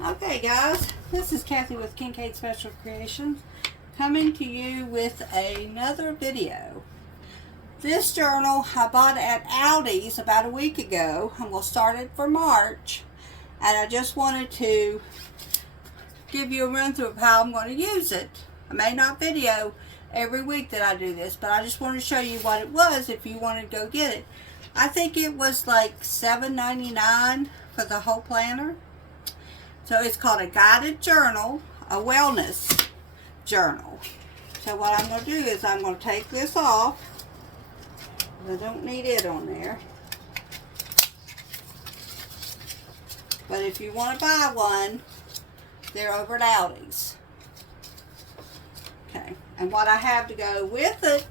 Okay guys, this is Kathy with Kincaid Special Creations coming to you with another video. This journal I bought at Aldi's about a week ago. I'm going to start it for March, and I just wanted to give you a run through of how I'm going to use it. I may not video every week that I do this, but I just wanted to show you what it was if you wanted to go get it. I think it was like $7.99 for the whole planner. So it's called a guided journal, a wellness journal. So what I'm going to do is I'm going to take this off. I don't need it on there. But if you want to buy one, they're over at Aldi's. Okay, and what I have to go with it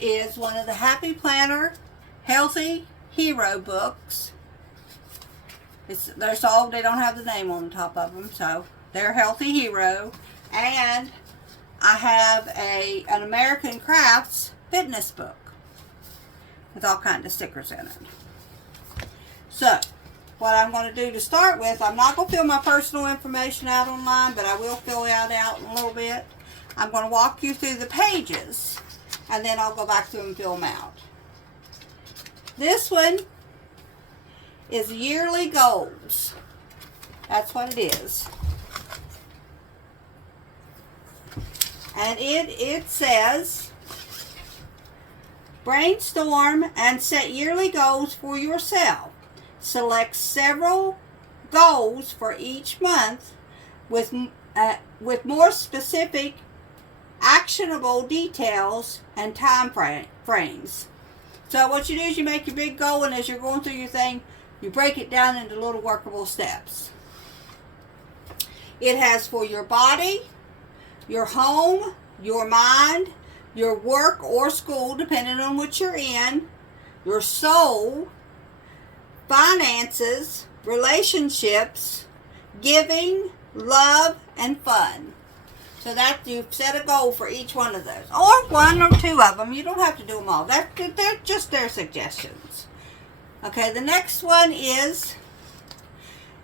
is one of the Happy Planner Healthy Hero books. They're sold, they don't have the name on the top of them, so they're Healthy Hero. And I have an American Crafts fitness book with all kinds of stickers in it. So, what I'm going to do to start with, I'm not going to fill my personal information out online, but I will fill it out in a little bit. I'm going to walk you through the pages, and then I'll go back through and fill them out. This one is yearly goals. That's what it is. And it says, brainstorm and set yearly goals for yourself. Select several goals for each month with more specific, actionable details and time frames. So what you do is you make your big goal, and as you're going through your thing, you break it down into little workable steps. It has for your body, your home, your mind, your work or school, depending on what you're in, your soul, finances, relationships, giving, love, and fun. So that you've set a goal for each one of those. Or one or two of them. You don't have to do them all. They're just their suggestions. Okay, the next one is,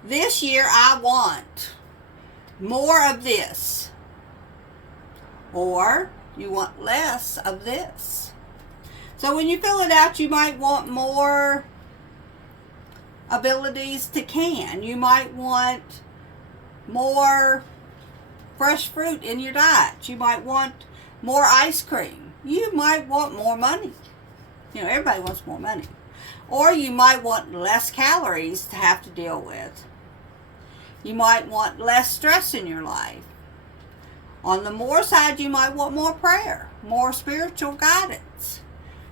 this year I want more of this. Or you want less of this. So when you fill it out, you might want more abilities to can. You might want more fresh fruit in your diet. You might want more ice cream. You might want more money. You know, everybody wants more money. Or you might want less calories to have to deal with. You might want less stress in your life. On the more side, you might want more prayer, more spiritual guidance.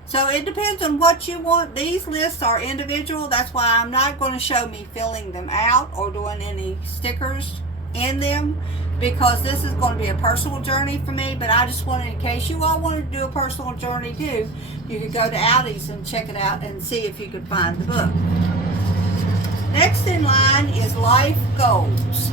So it depends on what you want. These lists are individual. That's why I'm not going to show me filling them out or doing any stickers in them, because this is going to be a personal journey for me. But I just wanted, in case you all wanted to do a personal journey too, you could go to Aldi's and check it out and see if you could find the book. Next in line is life goals.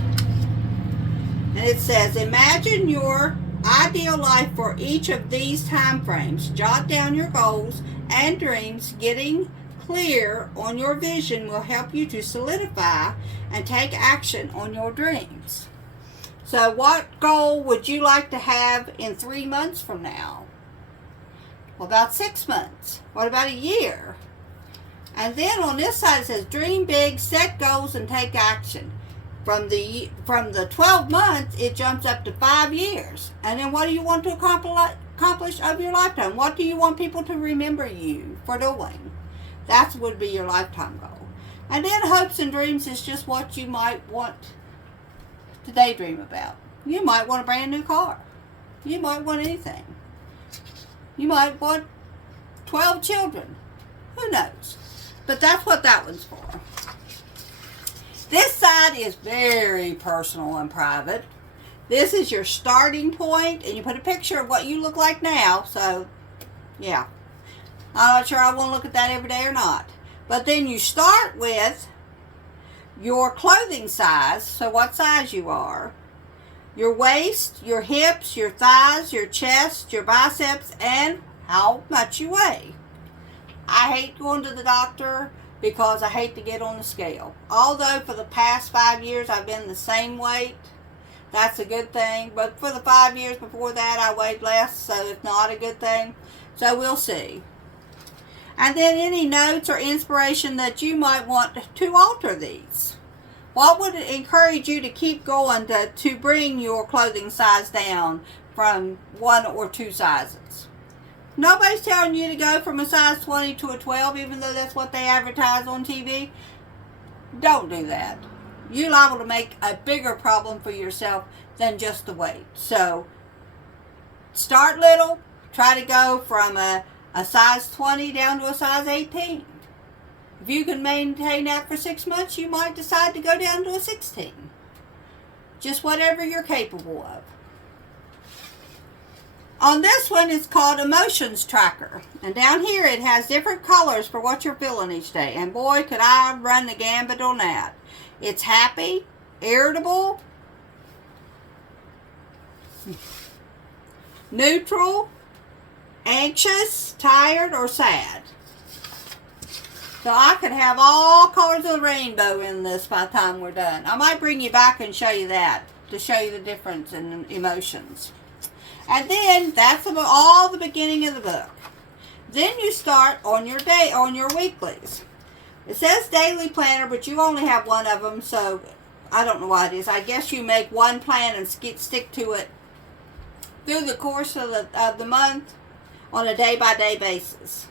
And it says, imagine your ideal life for each of these time frames. Jot down your goals and dreams. Getting clear on your vision will help you to solidify and take action on your dreams. So what goal would you like to have in 3 months from now? What about 6 months? What about a year? And then on this side it says, dream big, set goals, and take action. From the 12 months, it jumps up to 5 years. And then what do you want to accomplish of your lifetime? What do you want people to remember you for doing? That would be your lifetime goal. And then hopes and dreams is just what you might want to daydream about. You might want a brand new car. You might want anything. You might want 12 children. Who knows? But that's what that one's for. This side is very personal and private. This is your starting point, and you put a picture of what you look like now. So, yeah. I'm not sure I want to look at that every day or not. But then you start with your clothing size, so what size you are, your waist, your hips, your thighs, your chest, your biceps, and how much you weigh. I hate going to the doctor because I hate to get on the scale. Although for the past 5 years I've been the same weight, that's a good thing. But for the 5 years before that I weighed less, so it's not a good thing. So we'll see. And then any notes or inspiration that you might want to alter these. What would encourage you to keep going to bring your clothing size down from 1 or 2 sizes? Nobody's telling you to go from a size 20 to a 12, even though that's what they advertise on TV. Don't do that. You're liable to make a bigger problem for yourself than just the weight. So, start little. Try to go from a size 20 down to a size 18. If you can maintain that for 6 months, you might decide to go down to a 16. Just whatever you're capable of. On this one, it's called Emotions Tracker. And down here, it has different colors for what you're feeling each day. And boy, could I run the gambit on that. It's happy, irritable, neutral, anxious, tired, or sad. So I could have all colors of the rainbow in this by the time we're done. I might bring you back and show you that, to show you the difference in emotions. And then that's all the beginning of the book. Then you start on your weeklies. It says daily planner, but you only have one of them, so I don't know why it is. I guess you make one plan and stick to it through the course of the month on a day-by-day basis.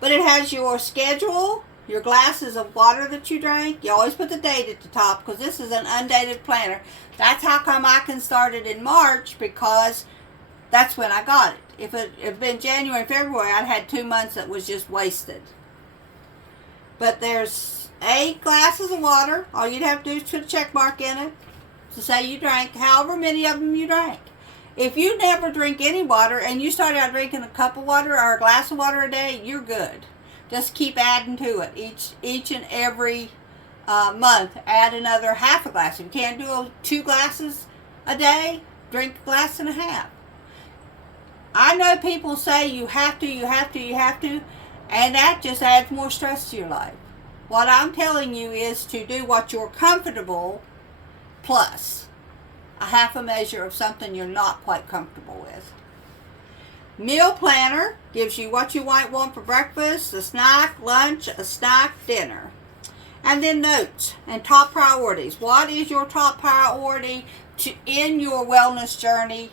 But it has your schedule, your glasses of water that you drank. You always put the date at the top because this is an undated planner. That's how come I can start it in March, because that's when I got it. If it had been January and February, I'd had 2 months that was just wasted. But there's 8 glasses of water. All you'd have to do is put a check mark in it to say you drank however many of them you drank. If you never drink any water and you start out drinking a cup of water or a glass of water a day, you're good. Just keep adding to it. Each and every month, add another half a glass. If you can't do 2 glasses a day, drink a glass and a half. I know people say you have to, and that just adds more stress to your life. What I'm telling you is to do what you're comfortable plus a half a measure of something you're not quite comfortable with. Meal planner gives you what you might want for breakfast, a snack, lunch, a snack, dinner. And then notes and top priorities. What is your top priority in your wellness journey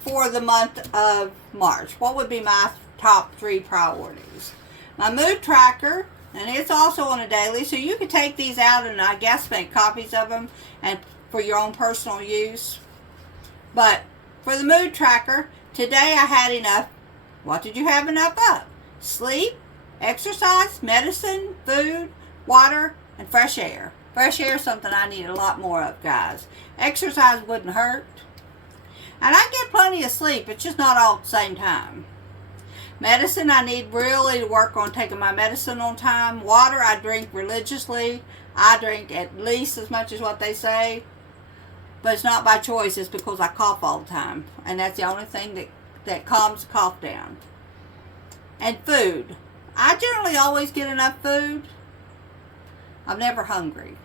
for the month of March? What would be my top 3 priorities? My mood tracker, and it's also on a daily, so you can take these out and I guess make copies of them and for your own personal use. But for the mood tracker, today I had enough. What did you have enough of? Sleep, exercise, medicine, food, water, and fresh air. Fresh air is something I need a lot more of, guys. Exercise wouldn't hurt. And I get plenty of sleep. It's just not all at the same time. Medicine, I need really to work on taking my medicine on time. Water, I drink religiously. I drink at least as much as what they say. But it's not by choice. It's because I cough all the time. And that's the only thing that calms the cough down. And food. I generally always get enough food. I'm never hungry.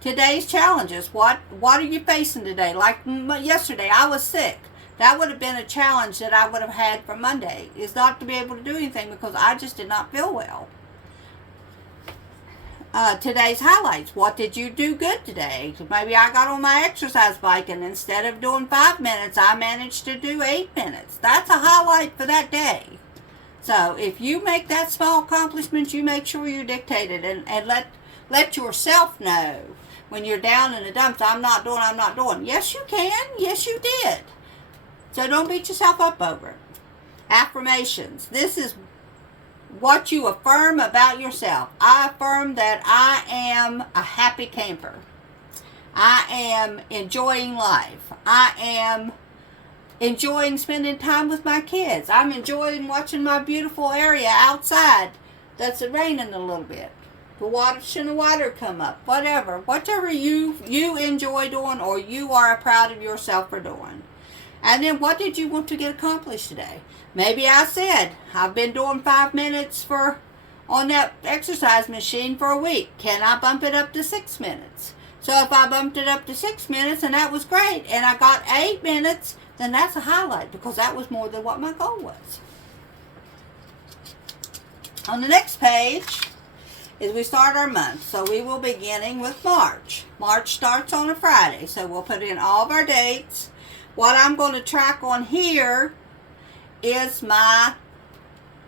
Today's challenges. What are you facing today? Like yesterday, I was sick. That would have been a challenge that I would have had for Monday. Is not to be able to do anything because I just did not feel well. Today's highlights. What did you do good today? Maybe I got on my exercise bike and instead of doing 5 minutes, I managed to do 8 minutes. That's a highlight for that day. So if you make that small accomplishment, you make sure you dictate it and let yourself know when you're down in the dumps, I'm not doing. Yes, you can. Yes, you did. So don't beat yourself up over it. Affirmations. This is what you affirm about yourself. I affirm that I am a happy camper. I am enjoying life. I am enjoying spending time with my kids. I'm enjoying watching my beautiful area outside that's raining a little bit. Watching the water come up. Whatever you enjoy doing or you are proud of yourself for doing. And then what did you want to get accomplished today? Maybe I said, I've been doing 5 minutes for on that exercise machine for a week. Can I bump it up to 6 minutes? So if I bumped it up to 6 minutes and that was great, and I got 8 minutes, then that's a highlight because that was more than what my goal was. On the next page is we start our month. So we will be beginning with March. March starts on a Friday, so we'll put in all of our dates. What I'm going to track on here is my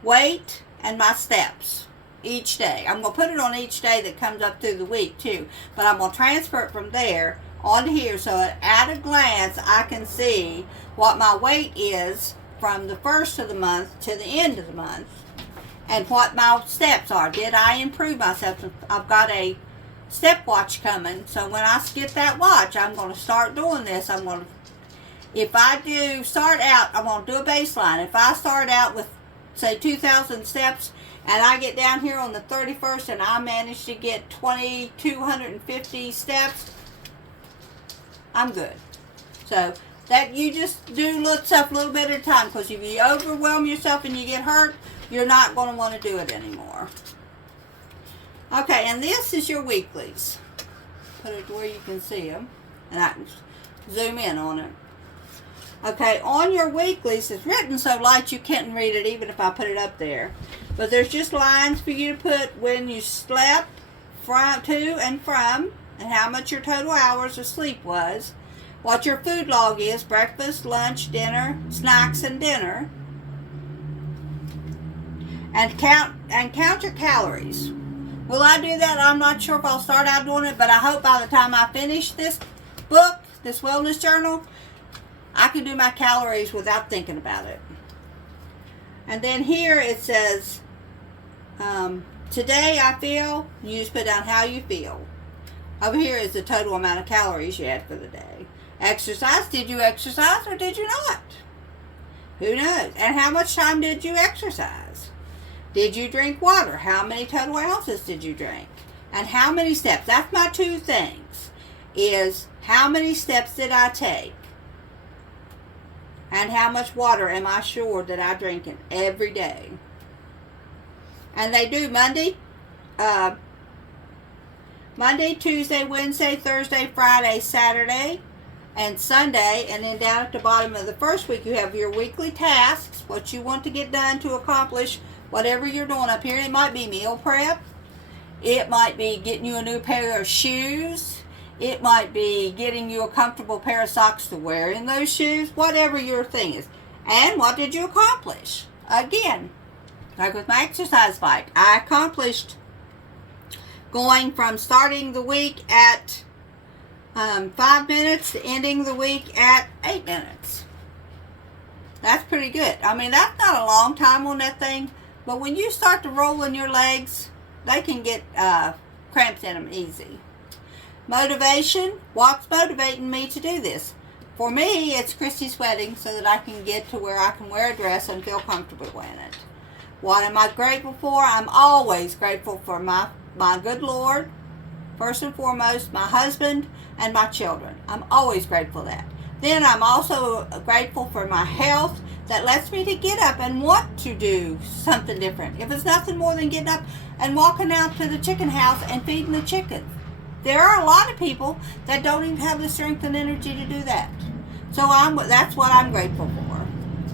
weight and my steps each day. I'm going to put it on each day that comes up through the week too, but I'm going to transfer it from there onto here so at a glance I can see what my weight is from the first of the month to the end of the month and what my steps are. Did I improve myself? I've got a stepwatch coming, so when I get that watch, I'm going to start doing this. If I do start out, I'm going to do a baseline. If I start out with, say, 2,000 steps, and I get down here on the 31st and I manage to get 2,250 steps, I'm good. So that you just do stuff a little bit at a time, because if you overwhelm yourself and you get hurt, you're not going to want to do it anymore. Okay, and this is your weeklies. Put it where you can see them, and I can zoom in on it. Okay, on your weeklies, it's written so light you can't read it even if I put it up there. But there's just lines for you to put when you slept, to and from, and how much your total hours of sleep was. What your food log is, breakfast, lunch, dinner, snacks, and dinner. And count your calories. Will I do that? I'm not sure if I'll start out doing it, but I hope by the time I finish this book, this wellness journal, I can do my calories without thinking about it. And then here it says, today I feel, you just put down how you feel. Over here is the total amount of calories you had for the day. Exercise, did you exercise or did you not? Who knows? And how much time did you exercise? Did you drink water? How many total ounces did you drink? And how many steps? That's my two things. Is how many steps did I take? And how much water am I sure that I drink every day? And they do Monday, Tuesday, Wednesday, Thursday, Friday, Saturday, and Sunday. And then down at the bottom of the first week, you have your weekly tasks, what you want to get done to accomplish whatever you're doing up here. It might be meal prep. It might be getting you a new pair of shoes. It might be getting you a comfortable pair of socks to wear in those shoes, whatever your thing is. And what did you accomplish? Again, like with my exercise bike, I accomplished going from starting the week at 5 minutes to ending the week at 8 minutes. That's pretty good. I mean, that's not a long time on that thing, but when you start to roll in your legs, they can get cramps in them easy. Motivation. What's motivating me to do this? For me, it's Christy's wedding so that I can get to where I can wear a dress and feel comfortable wearing it. What am I grateful for? I'm always grateful for my good Lord, first and foremost, my husband, and my children. I'm always grateful for that. Then I'm also grateful for my health that lets me to get up and want to do something different. If it's nothing more than getting up and walking out to the chicken house and feeding the chickens. There are a lot of people that don't even have the strength and energy to do that. So that's what I'm grateful for.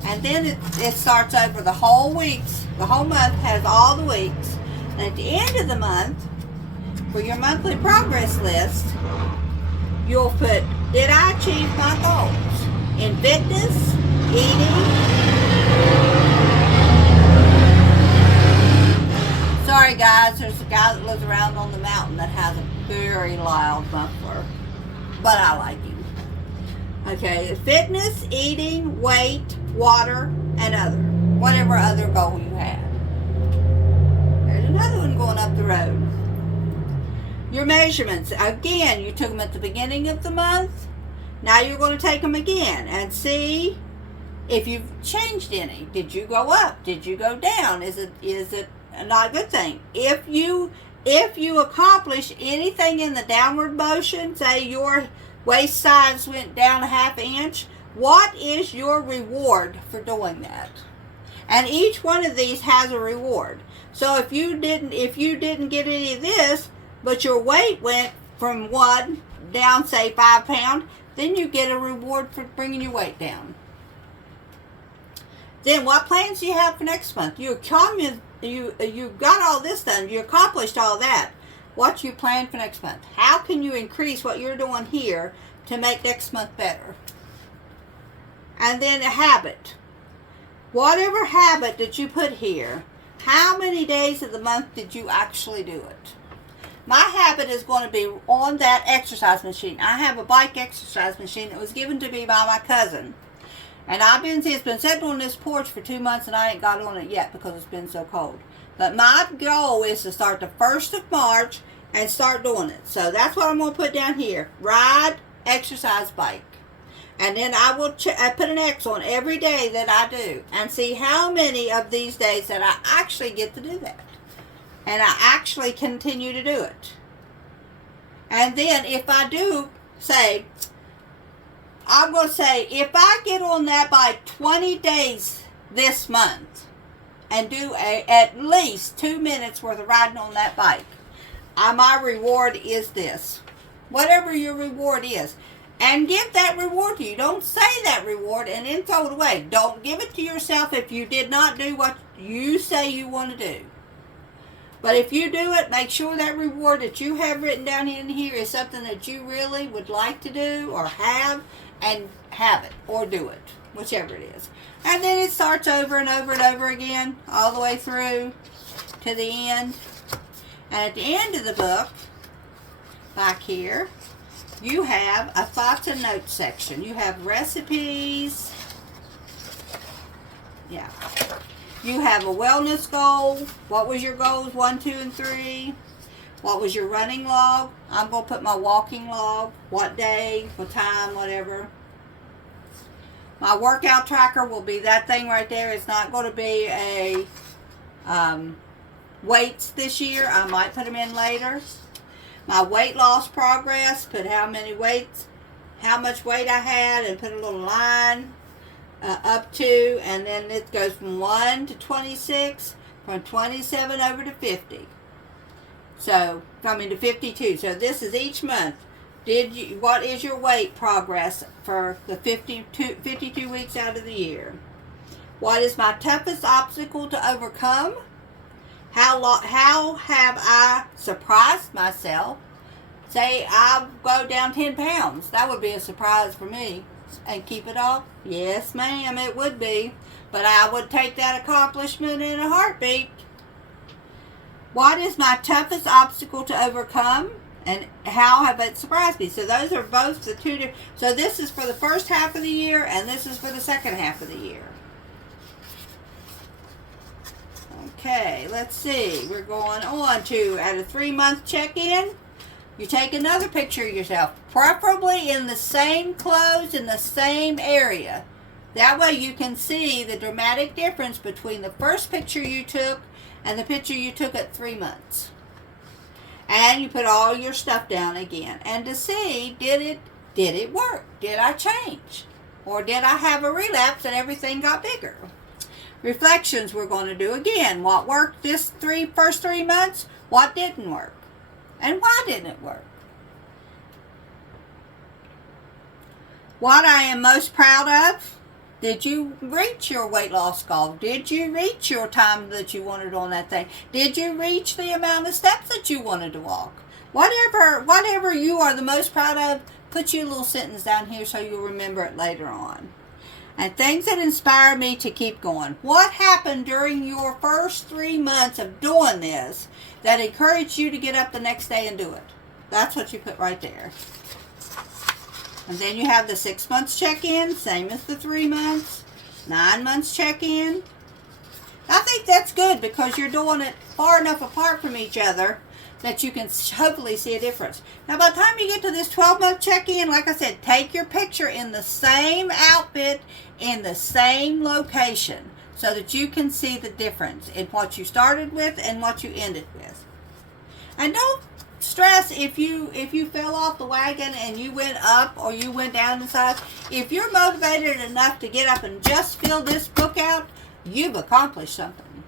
And then it starts over the whole weeks. The whole month has all the weeks. And at the end of the month, for your monthly progress list, you'll put, did I achieve my goals? In fitness, eating. Sorry guys, there's a guy that lives around on the mountain that has a very loud muffler, but I like him. Okay, fitness, eating, weight, water, and whatever other goal you have. There's another one going up the road. Your measurements, again, you took them at the beginning of the month. Now you're going to take them again and see if you've changed any. Did you go up? Did you go down? Is it not a good thing? If you accomplish anything in the downward motion, say your waist size went down a 1/2 inch, what is your reward for doing that? And each one of these has a reward. So if you didn't get any of this, but your weight went from 1 down, say 5 pounds, then you get a reward for bringing your weight down. Then what plans do you have for next month? You got all this done. You accomplished all that. What you plan for next month? How can you increase what you're doing here to make next month better? And then a habit. Whatever habit that you put here, how many days of the month did you actually do it? My habit is going to be on that exercise machine. I have a bike exercise machine that was given to me by my cousin. And it's been sitting on this porch for 2 months and I ain't got on it yet because it's been so cold. But my goal is to start the 1st of March and start doing it. So that's what I'm going to put down here. Ride, exercise, bike. And then I will put an X on every day that I do and see how many of these days that I actually get to do that. And I actually continue to do it. And then if I do say, I'm going to say, if I get on that bike 20 days this month and do at least 2 minutes worth of riding on that bike, my reward is this. Whatever your reward is. And give that reward to you. Don't say that reward and then throw it away. Don't give it to yourself if you did not do what you say you want to do. But if you do it, make sure that reward that you have written down in here is something that you really would like to do or have, and have it or do it, whichever it is. And then it starts over and over and over again, all the way through to the end. And at the end of the book, back here, you have a thoughts and notes section. You have recipes. Yeah. You have a wellness goal. What was your goals? 1, 2, and 3. What was your running log? I'm going to put my walking log. What day, what time, whatever. My workout tracker will be that thing right there. It's not going to be a weights this year. I might put them in later. My weight loss progress, put how many weights, how much weight I had, and put a little line up to, and then it goes from 1 to 26, from 27 over to 50. So, to 52. So this is each month. What is your weight progress for the 52 weeks out of the year? What is my toughest obstacle to overcome? How have I surprised myself? Say I go down 10 pounds. That would be a surprise for me. And keep it off? Yes, ma'am, it would be. But I would take that accomplishment in a heartbeat. What is my toughest obstacle to overcome? And how have it surprised me? So those are both the two different. So this is for the first half of the year, and this is for the second half of the year. Okay, let's see. We're going on to, at a 3-month check-in, you take another picture of yourself, preferably in the same clothes, in the same area. That way you can see the dramatic difference between the first picture you took and the picture you took at 3 months. And you put all your stuff down again. And to see, did it work? Did I change? Or did I have a relapse and everything got bigger? Reflections we're going to do again. What worked this first 3 months? What didn't work? And why didn't it work? What I am most proud of? Did you reach your weight loss goal? Did you reach your time that you wanted on that thing? Did you reach the amount of steps that you wanted to walk? Whatever you are the most proud of, put your little sentence down here so you'll remember it later on. And things that inspire me to keep going. What happened during your first 3 months of doing this that encouraged you to get up the next day and do it? That's what you put right there. And then you have the 6 months check-in, same as the 3 months. 9 months check-in. I think that's good because you're doing it far enough apart from each other that you can hopefully see a difference. Now, by the time you get to this 12-month check-in, like I said, take your picture in the same outfit, in the same location, so that you can see the difference in what you started with and what you ended with. And don't stress if you fell off the wagon and you went up or you went down in size. If you're motivated enough to get up and just fill this book out, you've accomplished something.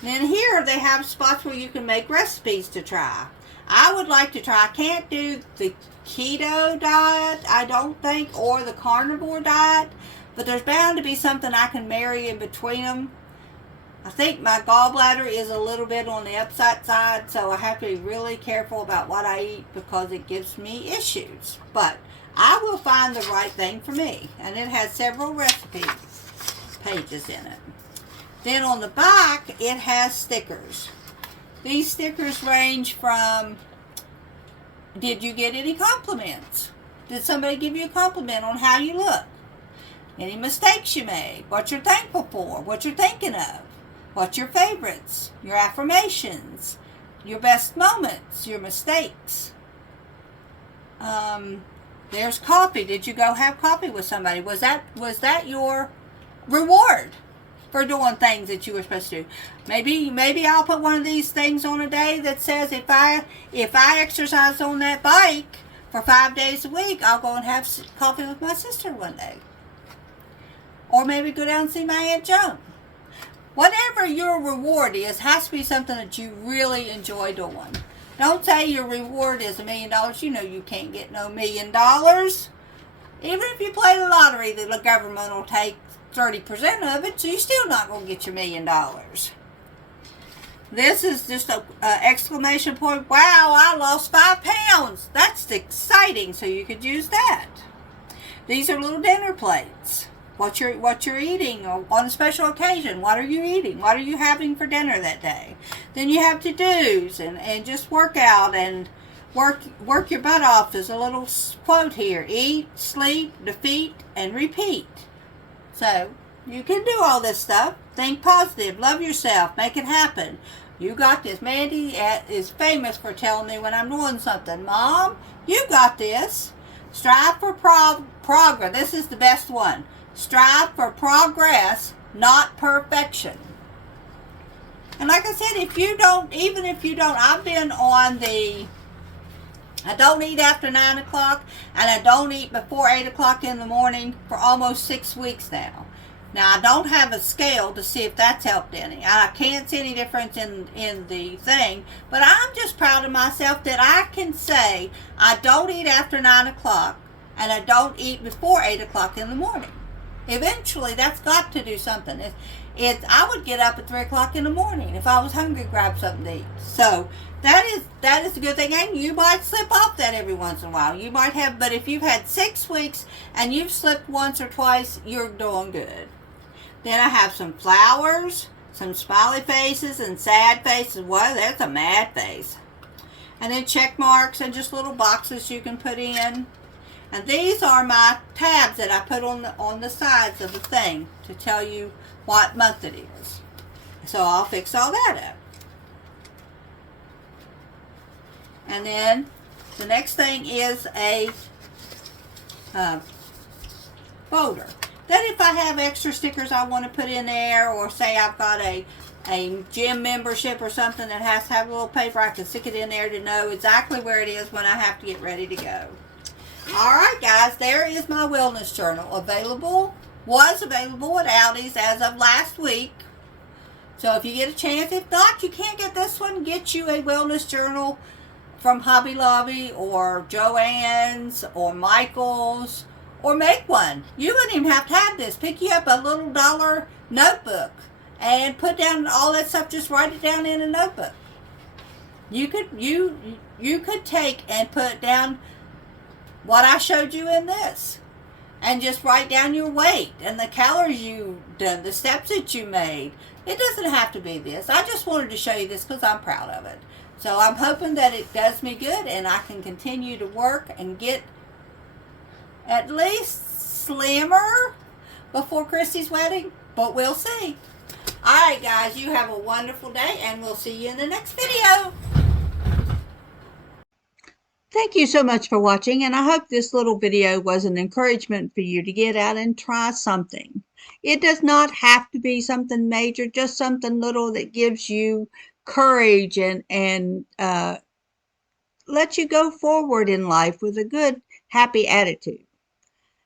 And then here they have spots where you can make recipes to try. I would like to try. I can't do the keto diet, I don't think, or the carnivore diet, but there's bound to be something I can marry in between them. I think my gallbladder is a little bit on the upside side, so I have to be really careful about what I eat because it gives me issues. But I will find the right thing for me, and it has several recipe pages in it. Then on the back, it has stickers. These stickers range from, did you get any compliments? Did somebody give you a compliment on how you look? Any mistakes you made? What you're thankful for? What you're thinking of? What's your favorites? Your affirmations? Your best moments? Your mistakes? There's coffee. Did you go have coffee with somebody? Was that your reward for doing things that you were supposed to do? Maybe I'll put one of these things on a day that says if I exercise on that bike for 5 days a week, I'll go and have coffee with my sister one day. Or maybe go down and see my Aunt Joan. Whatever your reward is, has to be something that you really enjoy doing. Don't say your reward is $1 million. You know you can't get no $1 million. Even if you play the lottery, the government will take 30% of it, so you're still not going to get your $1 million. This is just a exclamation point. Wow, I lost 5 pounds. That's exciting, so you could use that. These are little dinner plates. What you're eating on a special occasion. What are you eating? What are you having for dinner that day? Then you have to-dos and just work out and work your butt off. There's a little quote here. Eat, sleep, defeat, and repeat. So you can do all this stuff. Think positive. Love yourself. Make it happen. You got this. Mandy is famous for telling me when I'm doing something. Mom, you got this. Strive for progress. This is the best one. Strive for progress, not perfection. And like I said, even if you don't, I've been on I don't eat after 9 o'clock, and I don't eat before 8 o'clock in the morning for almost 6 weeks now. Now, I don't have a scale to see if that's helped any. I can't see any difference in the thing, but I'm just proud of myself that I can say I don't eat after 9 o'clock, and I don't eat before 8 o'clock in the morning. Eventually, that's got to do something. I would get up at 3 o'clock in the morning if I was hungry, grab something to eat. So that is a good thing. And you might slip off that every once in a while. You might have, but if you've had 6 weeks and you've slipped once or twice, you're doing good. Then I have some flowers, some smiley faces and sad faces. Well, that's a mad face. And then check marks and just little boxes you can put in. And these are my tabs that I put on the sides of the thing to tell you what month it is. So I'll fix all that up. And then the next thing is a folder. Then if I have extra stickers I want to put in there, or say I've got a gym membership or something that has to have a little paper, I can stick it in there to know exactly where it is when I have to get ready to go. Alright guys, there is my wellness journal. Was available at Aldi's as of last week. So if you get a chance, if not, you can't get this one, get you a wellness journal from Hobby Lobby or Joann's or Michael's, or make one. You wouldn't even have to have this. Pick you up a little dollar notebook and put down all that stuff. Just write it down in a notebook. You could take and put down what I showed you in this, and just write down your weight and the calories you done, the steps that you made. It doesn't have to be this. I just wanted to show you this because I'm proud of it. So I'm hoping that it does me good and I can continue to work and get at least slimmer before Christy's wedding, but we'll see. Alright guys, you have a wonderful day and we'll see you in the next video. Thank you so much for watching, and I hope this little video was an encouragement for you to get out and try something. It does not have to be something major, just something little that gives you courage and lets you go forward in life with a good, happy attitude.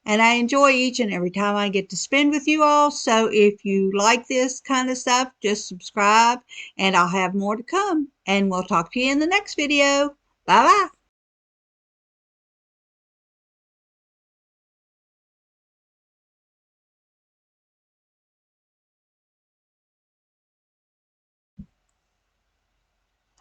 And I enjoy each and every time I get to spend with you all. So if you like this kind of stuff, just subscribe and I'll have more to come. And we'll talk to you in the next video. Bye-bye.